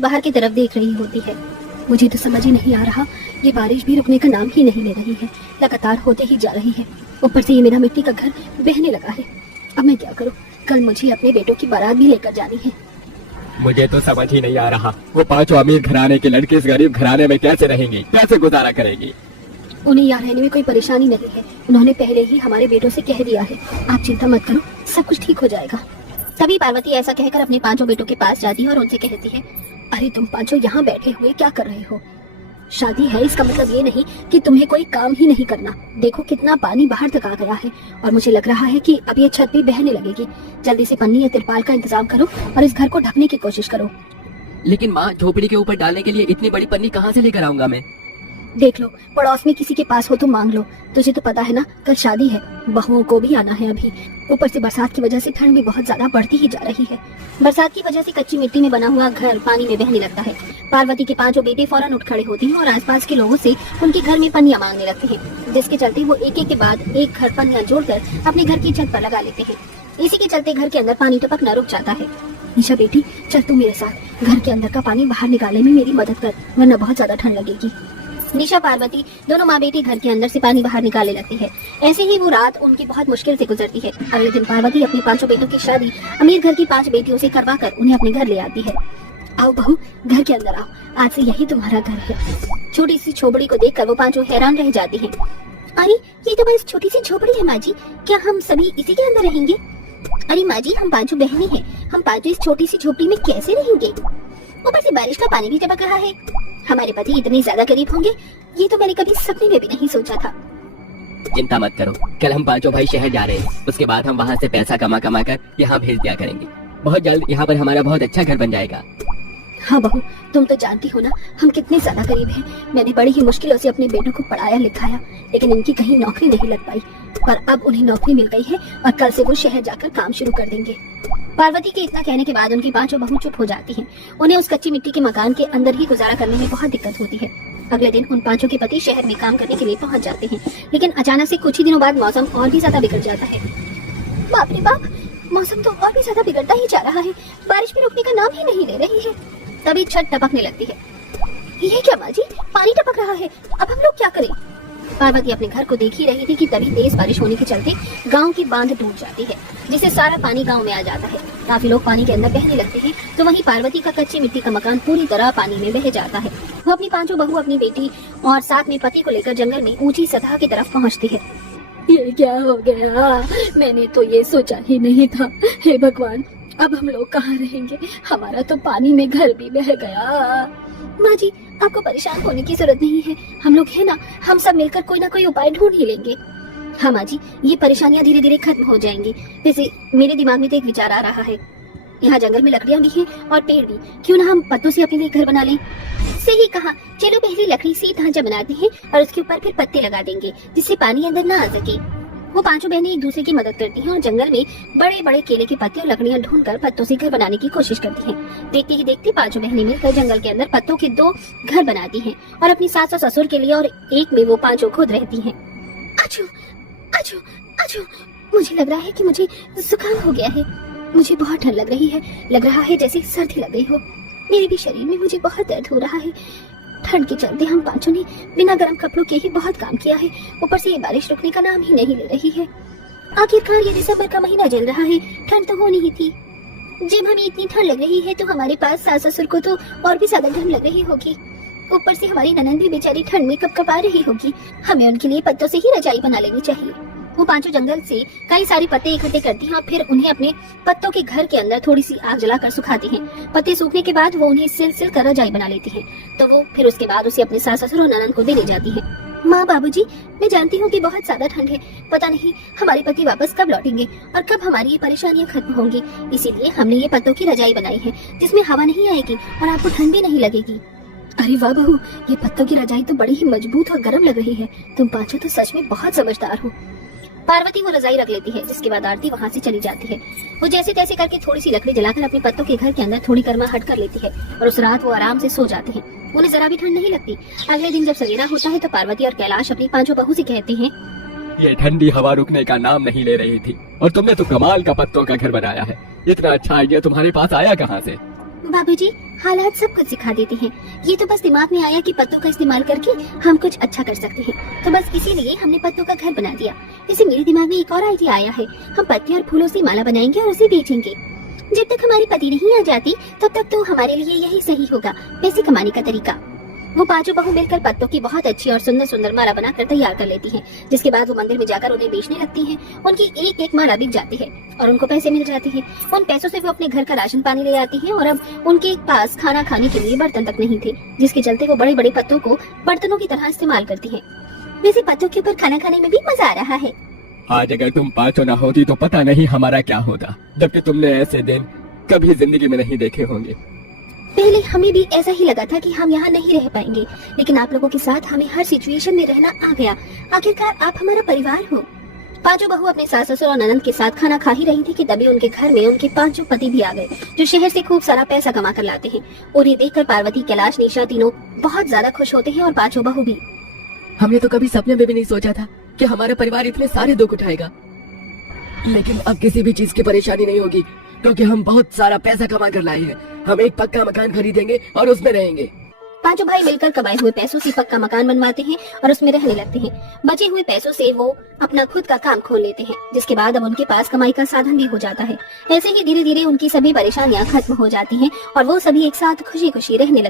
बाहर की तरफ देख रही होती है। मुझे तो समझ ही नहीं आ रहा, ये बारिश भी रुकने का नाम ही नहीं ले रही है, लगातार होते ही जा रही है। ऊपर से ये मेरा मिट्टी का घर बहने लगा है। अब मैं क्या करूं? कल मुझे अपने बेटों की बारात भी लेकर जानी है। मुझे तो समझ ही नहीं आ रहा, वो 5 अमीर घराने के लड़के इस गरीब घराने में कैसे रहेंगे, कैसे गुजारा करेंगे। उन्हें यहाँ रहने में कोई परेशानी नहीं है, उन्होंने पहले ही हमारे बेटों से कह दिया है। आप चिंता मत करो, सब कुछ ठीक हो जाएगा। तभी पार्वती ऐसा कहकर अपने 5 बेटों के पास जाती है और उनसे कहती है, अरे तुम 5 यहाँ बैठे हुए क्या कर रहे हो? शादी है इसका मतलब ये नहीं कि तुम्हें कोई काम ही नहीं करना। देखो कितना पानी बाहर तक आ गया है और मुझे लग रहा है कि अब ये छत भी बहने लगेगी। जल्दी से पन्नी या तिरपाल का इंतजाम करो और इस घर को ढकने की कोशिश करो। लेकिन माँ, झोपड़ी के ऊपर डालने के लिए इतनी बड़ी पन्नी कहाँ से लेकर आऊंगा मैं? देख लो, पड़ोस में किसी के पास हो तो मांग लो। तुझे तो पता है ना, कल शादी है, बहुओं को भी आना है अभी। ऊपर से बरसात की वजह से ठंड भी बहुत ज्यादा बढ़ती ही जा रही है। बरसात की वजह से कच्ची मिट्टी में बना हुआ घर पानी में बहने लगता है। पार्वती के 5 बेटे फौरन उठ खड़े होते हैं और आसपास के लोगों से उनके घर में पन्नियां मांगने लगते हैं, जिसके चलते वो एक एक के बाद एक घर पन्नियां जोड़कर अपने घर की छत पर लगा लेते हैं। इसी के चलते घर के अंदर पानी टपकना रुक जाता है। निशा बेटी, चल तू मेरे साथ घर के अंदर का पानी बाहर निकालने में मेरी मदद कर, वरना बहुत ज्यादा ठंड लगेगी। निशा पार्वती दोनों माँ बेटी घर के अंदर से पानी बाहर निकालने लगती है। ऐसे ही वो रात उनकी बहुत मुश्किल से गुजरती है। अगले दिन पार्वती अपने 5 बेटों की शादी अमीर घर की 5 बेटियों से करवाकर उन्हें अपने घर ले आती है। आओ बहू, घर के अंदर आओ, आज से यही तुम्हारा घर है। छोटी सी झोपड़ी को देखकर वो 5 हैरान रह जाती हैं। अरे ये तो बस छोटी सी झोपड़ी है माँ जी, क्या हम सभी इसी के अंदर रहेंगे? अरे माँ जी, हम 5 बहनें हैं, हम 5 इस छोटी सी झोपड़ी में कैसे रहेंगे? ऊपर से बारिश का पानी भी टपक रहा है। हमारे पति इतने ज्यादा गरीब होंगे, ये तो मैंने कभी सपने में भी नहीं सोचा था। चिंता मत करो, कल हम 5 भाई शहर जा रहे हैं, उसके बाद हम वहाँ से पैसा कमा कमा कर यहाँ भेज दिया करेंगे। बहुत जल्द यहाँ पर हमारा बहुत अच्छा घर बन जाएगा। हाँ बहू, तुम तो जानती हो ना हम कितने ज्यादा गरीब हैं। मैंने बड़ी ही मुश्किलों से अपने बेटों को पढ़ाया लिखाया, लेकिन इनकी कहीं नौकरी नहीं लग पाई, पर अब उन्हें नौकरी मिल गई है और कल से वो शहर जाकर काम शुरू कर देंगे। पार्वती के इतना कहने के बाद उनकी 5 बहू चुप हो जाती हैं। उन्हें उस कच्ची मिट्टी के मकान के अंदर ही गुजारा करने में बहुत दिक्कत होती है। अगले दिन उन 5 के पति शहर में काम करने के लिए पहुंच जाते हैं, लेकिन अचानक से कुछ ही दिनों बाद मौसम और भी ज्यादा बिगड़ जाता है। बाप रे बाप, मौसम तो और भी ज्यादा बिगड़ता ही जा रहा है, बारिश भी रुकने का नाम ही नहीं ले रही है। तभी छत टपकने लगती है। ये क्या माँ जी, पानी टपक रहा है, अब हम लोग क्या करें? पार्वती अपने घर को देख ही रही थी कि तभी तेज बारिश होने के चलते गांव की बांध टूट जाती है, जिससे सारा पानी गांव में आ जाता है। काफी लोग पानी के अंदर बहने लगते हैं, तो वहीं पार्वती का कच्ची मिट्टी का मकान पूरी तरह पानी में बह जाता है। वो अपनी 5 बहू, अपनी बेटी और साथ में पति को लेकर जंगल में ऊंची सतह की तरफ पहुँचती है। ये क्या हो गया? मैंने तो ये सोचा ही नहीं था। हे भगवान, अब हम लोग कहाँ रहेंगे? हमारा तो पानी में घर भी बह गया। माँ जी, आपको परेशान होने की जरूरत नहीं है, हम लोग है ना, हम सब मिलकर कोई ना कोई उपाय ढूंढ ही लेंगे। हाँ माँ जी, ये परेशानियाँ धीरे धीरे खत्म हो जाएंगी। वैसे मेरे दिमाग में तो एक विचार आ रहा है, यहाँ जंगल में लकड़ियाँ भी हैं और पेड़ भी, क्यों ना हम पत्तों से अपने लिए घर बना लें? सही कहा, चलो पहले लकड़ी से ढांचा बनाते हैं और उसके ऊपर फिर पत्ते लगा देंगे, जिससे पानी अंदर ना आ सके। वो 5 बहनें एक दूसरे की मदद करती हैं और जंगल में बड़े बड़े केले के पत्ते और लकड़ियां ढूंढकर पत्तों से घर बनाने की कोशिश करती हैं। देखते ही देखते 5 बहनें मिलकर जंगल के अंदर पत्तों के 2 घर बनाती हैं और अपनी सास और ससुर के लिए, और एक में वो 5 खुद रहती हैं। अचू, अचू, अचू, मुझे लग रहा है कि मुझे जुकाम हो गया है। मुझे बहुत ठंड लग रही है, लग रहा है जैसे सर्दी लग गई हो। मेरे भी शरीर में मुझे बहुत दर्द हो रहा है। ठंड के चलते हम 5 ने बिना गर्म कपड़ों के ही बहुत काम किया है, ऊपर से ये बारिश रुकने का नाम ही नहीं ले रही है। आखिरकार ये दिसंबर का महीना चल रहा है, ठंड तो होनी ही थी। जब हमें इतनी ठंड लग रही है तो हमारे पास सास ससुर को तो और भी ज्यादा ठंड लग रही होगी। ऊपर से हमारी ननद भी बेचारी ठंड में कपकपा रही होगी। हमें उनके लिए पत्तों से ही रजाई बना लेनी चाहिए। वो 5 जंगल से कई सारे पत्ते इकट्ठे करती हैं और फिर उन्हें अपने पत्तों के घर के अंदर थोड़ी सी आग जलाकर सुखाती हैं। पत्ते सूखने के बाद वो उन्हें सिल सिल कर रजाई बना लेती हैं, तो वो फिर उसके बाद उसे अपने सास ससुर और ननद को देने जाती हैं। माँ बाबूजी, मैं जानती हूँ कि बहुत ज्यादा ठंड है, पता नहीं हमारे पति वापस कब लौटेंगे और कब हमारी ये परेशानियाँ खत्म होंगी, इसीलिए हमने ये पत्तों की रजाई बनाई है, जिसमें हवा नहीं आएगी और आपको ठंड भी नहीं लगेगी। अरे वाह बहू, ये पत्तों की रजाई तो बड़ी ही मजबूत और गर्म लग रही है। तुम 5 तो सच में बहुत समझदार हो। पार्वती वो रजाई रख लेती है, जिसके बाद आरती वहाँ से चली जाती है। वो जैसे तैसे करके थोड़ी सी लकड़ी जलाकर अपने पत्तों के घर के अंदर थोड़ी गर्माहट कर लेती है और उस रात वो आराम से सो जाते हैं। उन्हें जरा भी ठंड नहीं लगती। अगले दिन जब सवेरा होता है तो पार्वती और कैलाश अपनी 5 बहू से कहते हैं, ये ठंडी हवा रुकने का नाम नहीं ले रही थी और तुमने तो कमाल का पत्तों का घर बनाया है। इतना अच्छा आइडिया तुम्हारे पास आया कहाँ से? बाबूजी, हालात सब कुछ सिखा देते हैं। ये तो बस दिमाग में आया कि पत्तों का इस्तेमाल करके हम कुछ अच्छा कर सकते हैं, तो बस इसीलिए हमने पत्तों का घर बना दिया। जैसे मेरे दिमाग में एक और आइडिया आया है, हम पत्ते और फूलों से माला बनाएंगे और उसे बेचेंगे। जब तक हमारी पति नहीं आ जाती तब तक तो हमारे लिए यही सही होगा पैसे कमाने का तरीका। वो पांचों बहू मिलकर पत्तों की बहुत अच्छी और सुंदर सुंदर माला बनाकर तैयार कर लेती हैं, जिसके बाद वो मंदिर में जाकर उन्हें बेचने लगती हैं। उनकी एक एक माला बिक जाती है और उनको पैसे मिल जाते हैं। उन पैसों से वो अपने घर का राशन पानी ले आती हैं और अब उनके पास खाना खाने के लिए बर्तन तक नहीं थे, जिसके चलते वो बड़े बड़े पत्तों को बर्तनों की तरह इस्तेमाल करती हैं। वैसे पत्तों के ऊपर खाना खाने में भी मजा आ रहा है। आज अगर तुम पांचों ना होती तो पता नहीं हमारा क्या होता, जबकि तुमने ऐसे दिन कभी जिंदगी में नहीं देखे होंगे। पहले हमें भी ऐसा ही लगा था कि हम यहाँ नहीं रह पाएंगे, लेकिन आप लोगों के साथ हमें हर सिचुएशन में रहना आ गया। आखिरकार आप हमारा परिवार हो। पांचों बहू अपने सास ससुर और ननंद के साथ खाना खा ही रही थी कि तभी उनके घर में उनके पांचों पति भी आ गए, जो शहर से खूब सारा पैसा कमा कर लाते हैं। उन्हें देखकर पार्वती, कैलाश, निशा तीनों बहुत ज्यादा खुश होते हैं और पांचों बहू भी। हमने तो कभी सपने में भी नहीं सोचा था कि हमारा परिवार इतने सारे दुख उठाएगा, लेकिन अब किसी भी चीज की परेशानी नहीं होगी, क्योंकि हम बहुत सारा पैसा कमा कर लाए हैं। हम एक पक्का मकान खरीदेंगे और उसमें रहेंगे। पांचों भाई मिलकर कमाए हुए पैसों से पक्का मकान बनवाते हैं और उसमें रहने लगते हैं। बचे हुए पैसों से वो अपना खुद का काम खोल लेते हैं, जिसके बाद अब उनके पास कमाई का साधन भी हो जाता है। ऐसे ही धीरे धीरे उनकी सभी परेशानियां खत्म हो जाती हैं और वो सभी एक साथ खुशी खुशी रहने लगते हैं।